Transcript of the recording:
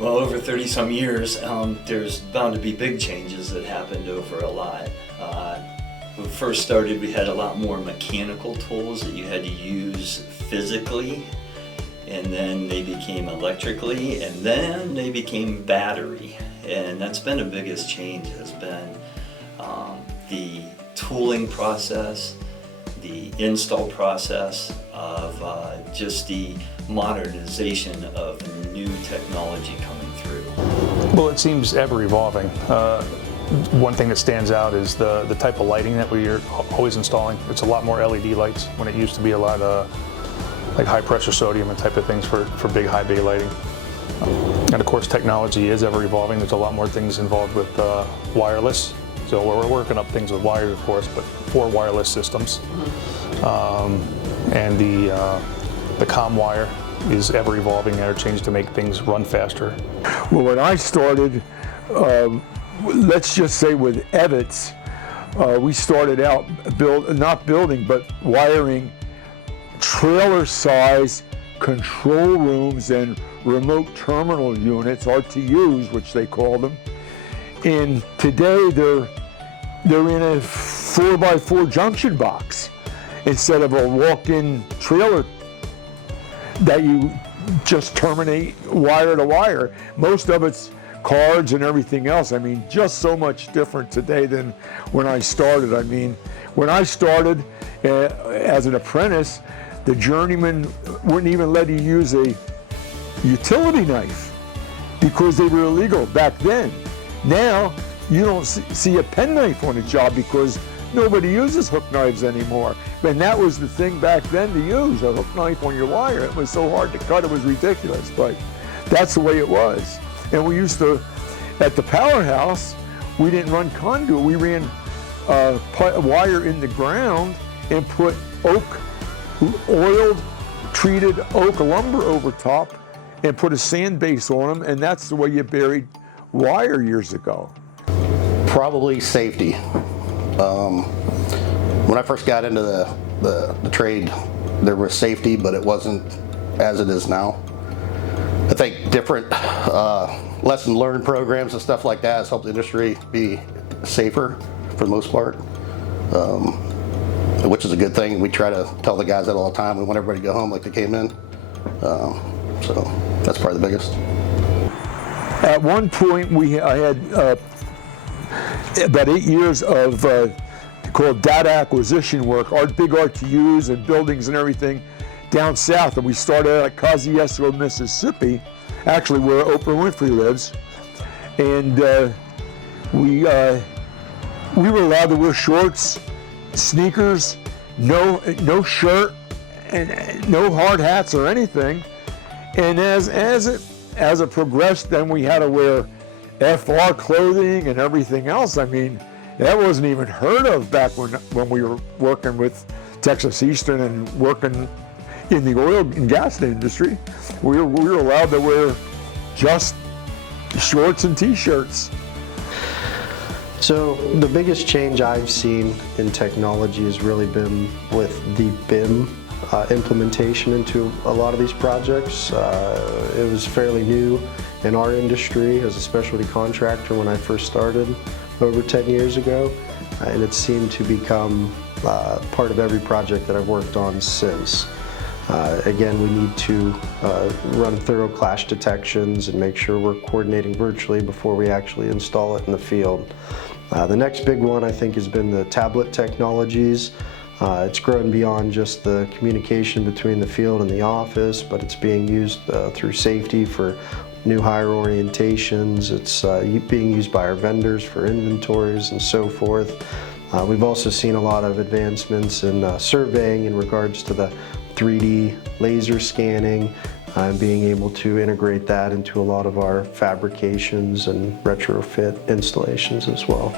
Well, over 30 some years, there's bound to be big changes that happened over a lot. When we first started, we had a lot more mechanical tools that you had to use physically, and then they became electrically, and then they became battery. And that's been the biggest change, has been the tooling process, the install process of just the modernization of new technology coming through. Well, it seems ever evolving. One thing that stands out is the type of lighting that we are always installing. It's a lot more LED lights when it used to be a lot of like high pressure sodium and type of things for big high bay lighting. And of course technology is ever evolving. There's a lot more things involved with wireless. So we're working up things with wires, of course, but for wireless systems. And the comm wire is ever evolving and changed to make things run faster. Well, when I started, let's just say with Evitz, we started out not building, but wiring trailer-size control rooms and remote terminal units, RTUs, which they call them. And today they're in a 4x4 junction box instead of a walk-in trailer that you just terminate wire to wire. Most of it's cards and everything else. I mean, just so much different today than when I started. I mean, when I started as an apprentice, the journeyman wouldn't even let you use a utility knife because they were illegal back then. Now, you don't see a penknife on a job because nobody uses hook knives anymore. And that was the thing back then to use, a hook knife on your wire. It was so hard to cut, it was ridiculous, but that's the way it was. And we used to, at the powerhouse, we didn't run conduit. We ran wire in the ground and put oiled, treated oak lumber over top and put a sand base on them, and that's the way you buried wire years ago. Probably safety. When I first got into the trade, there was safety, but it wasn't as it is now. I think different lesson learned programs and stuff like that has helped the industry be safer for the most part, which is a good thing. We try to tell the guys that all the time. We want everybody to go home like they came in. So that's probably the biggest. At one point, I had about 8 years of called data acquisition work, big RTUs and buildings and everything down south. And we started out at Kosciuszko, Mississippi, actually where Oprah Winfrey lives. And we were allowed to wear shorts, sneakers, no shirt, and no hard hats or anything. And as it progressed, then we had to wear FR clothing and everything else. I mean, that wasn't even heard of back when we were working with Texas Eastern and working in the oil and gas industry. We were allowed to wear just shorts and t-shirts. So the biggest change I've seen in technology has really been with the BIM implementation into a lot of these projects. It was fairly new in our industry as a specialty contractor when I first started over 10 years ago, and it seemed to become part of every project that I've worked on since. Again, we need to run thorough clash detections and make sure we're coordinating virtually before we actually install it in the field. The next big one, I think, has been the tablet technologies. It's grown beyond just the communication between the field and the office, but it's being used through safety for new hire orientations. It's being used by our vendors for inventories and so forth. We've also seen a lot of advancements in surveying in regards to the 3D laser scanning and being able to integrate that into a lot of our fabrications and retrofit installations as well.